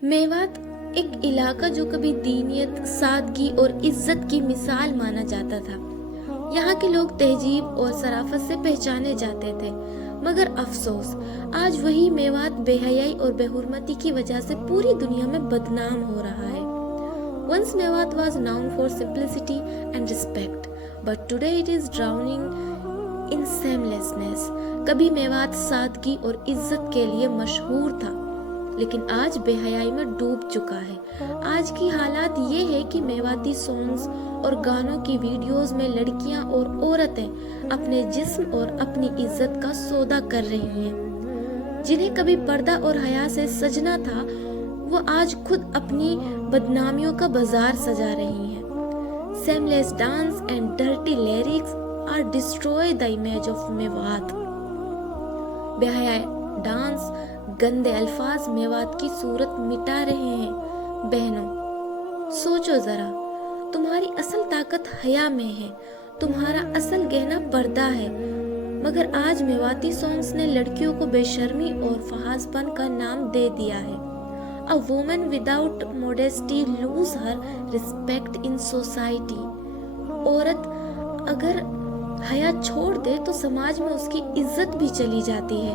मेवात एक इलाका जो कभी दीनियत, सादगी और इज्जत की मिसाल माना जाता था। यहाँ के लोग तहजीब और शराफत से पहचाने जाते थे, मगर अफसोस आज वही मेवात बेहयाई और बेहुरमती की वजह से पूरी दुनिया में बदनाम हो रहा है। Once Mewat was known for simplicity and respect, but today it is drowning in shamelessness. कभी मेवात सादगी और इज्जत के लिए मशहूर था, लेकिन आज बेहयाई में डूब चुका है। आज की हालात ये है कि मेवाती सॉन्ग्स और गानों की वीडियोस में लड़कियां और औरतें अपने जिस्म और अपनी इज्जत का सौदा कर रही हैं। जिन्हें कभी पर्दा और हया से सजना था, वो आज खुद अपनी बदनामियों का बाजार सजा रही हैं। Shameless dance and dirty lyrics are destroy the image of Mewat. बेहया डांस, गंदे अल्फाज मेवात की सूरत मिटा रहे हैं। बहनों, सोचो जरा, तुम्हारी असल ताकत हया में है, तुम्हारा असल गहना पर्दा है, मगर आज मेवाती सॉन्ग्स ने लड़कियों को बेशर्मी और फहाजपन का नाम दे दिया है। A woman without modesty lose her respect in society। औरत अगर हया छोड़ दे तो समाज में उसकी इज्जत भी चली जाती है।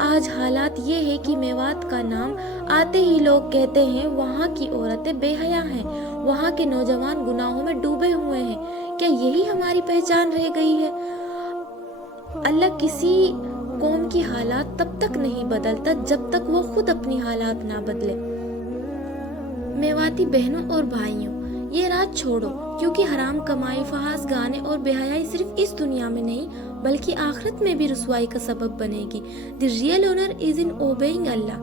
आज हालात ये है कि मेवात का नाम आते ही लोग कहते हैं वहाँ की औरतें बेहया हैं, वहाँ के नौजवान गुनाहों में डूबे हुए हैं। क्या यही हमारी पहचान रह गई है? अल्लाह किसी कौम की हालात तब तक नहीं बदलता जब तक वो खुद अपनी हालात ना बदले। मेवाती बहनों और भाइयों, ये रात छोड़ो, क्योंकि हराम कमाई, फहास गाने और बेहयाई सिर्फ इस दुनिया में नहीं बल्कि आखिरत में भी रुसवाई का सबब बनेगी। The real honour is in obeying Allah,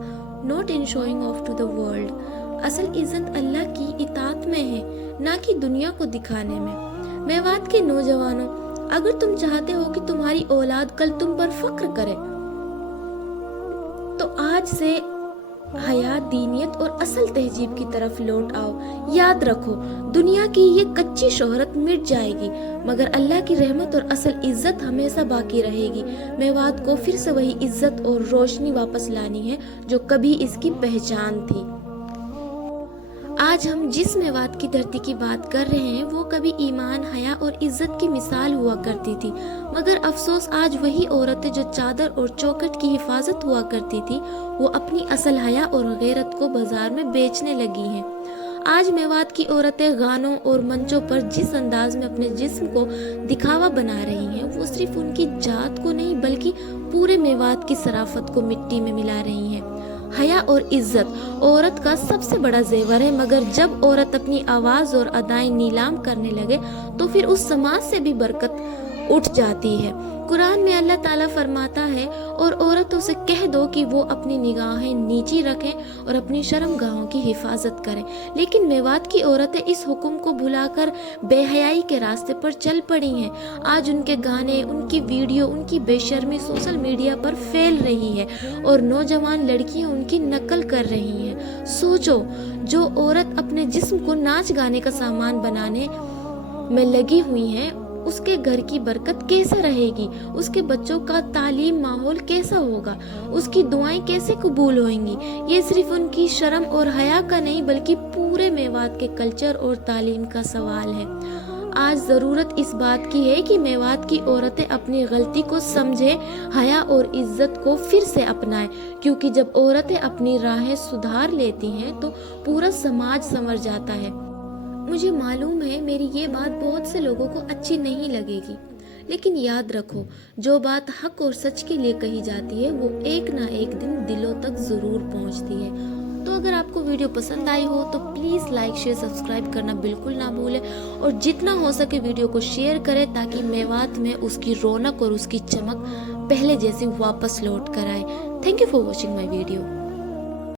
not in showing off to the world. असल इज्जत अल्लाह की इताअत में है, ना कि दुनिया को दिखाने में। मेवात के नौजवानों, अगर तुम चाहते हो कि तुम्हारी औलाद कल तुम पर फख्र करे, तो आज से हया, दीनियत और असल तहजीब की तरफ लौट आओ। याद रखो, दुनिया की ये कच्ची शोहरत मिट जाएगी, मगर अल्लाह की रहमत और असल इज्जत हमेशा बाकी रहेगी। मेवात को फिर से वही इज्जत और रोशनी वापस लानी है जो कभी इसकी पहचान थी। आज हम जिस मेवात की धरती की बात कर रहे हैं, वो कभी ईमान, हया और इज्जत की मिसाल हुआ करती थी, मगर अफसोस आज वही औरतें जो चादर और चौखट की हिफाजत हुआ करती थी, वो अपनी असल हया और गैरत को बाजार में बेचने लगी हैं। आज मेवात की औरतें गानों और मंचों पर जिस अंदाज में अपने जिस्म को दिखावा बना रही हैं, वो सिर्फ उनकी जात को नहीं बल्कि पूरे मेवात की शराफत को मिट्टी में मिला रही हैं। हया और इज्जत औरत का सबसे बड़ा जेवर है, मगर जब औरत अपनी आवाज और अदाएं नीलाम करने लगे तो फिर उस समाज से भी बरकत उठ जाती है। कुरान में अल्लाह ताला फरमाता है, और औरतों से कह दो कि वो अपनी निगाहें नीची रखें और अपनी शर्मगाहों की हिफाजत करें। लेकिन मेवात की औरतें इस हुक्म को भुलाकर बेहयाई के रास्ते पर चल पड़ी हैं। आज उनके गाने, उनकी वीडियो, उनकी बेशर्मी सोशल मीडिया पर फैल रही है और नौजवान लड़कियां उनकी नकल कर रही हैं। सोचो, जो औरत अपने जिस्म को नाच गाने का सामान बनाने में लगी हुई है, उसके घर की बरकत कैसा रहेगी, उसके बच्चों का तालीम माहौल कैसा होगा, उसकी दुआएं कैसे कबूल होंगी। ये सिर्फ उनकी शर्म और हया का नहीं बल्कि पूरे मेवात के कल्चर और तालीम का सवाल है। आज जरूरत इस बात की है कि मेवात की औरतें अपनी गलती को समझें, हया और इज्जत को फिर से अपनाएं, क्योंकि जब औरतें अपनी राहें सुधार लेती हैं तो पूरा समाज संवर जाता है। मुझे मालूम है मेरी ये बात बहुत से लोगों को अच्छी नहीं लगेगी, लेकिन याद रखो, जो बात हक और सच के लिए कही जाती है वो एक ना एक दिन दिलों तक जरूर पहुंचती है। तो अगर आपको वीडियो पसंद आई हो तो प्लीज़ लाइक, शेयर, सब्सक्राइब करना बिल्कुल ना भूलें, और जितना हो सके वीडियो को शेयर करें ताकि मेवात में उसकी रौनक और उसकी चमक पहले जैसी वापस लौट कर आए। Thank you for watching my video.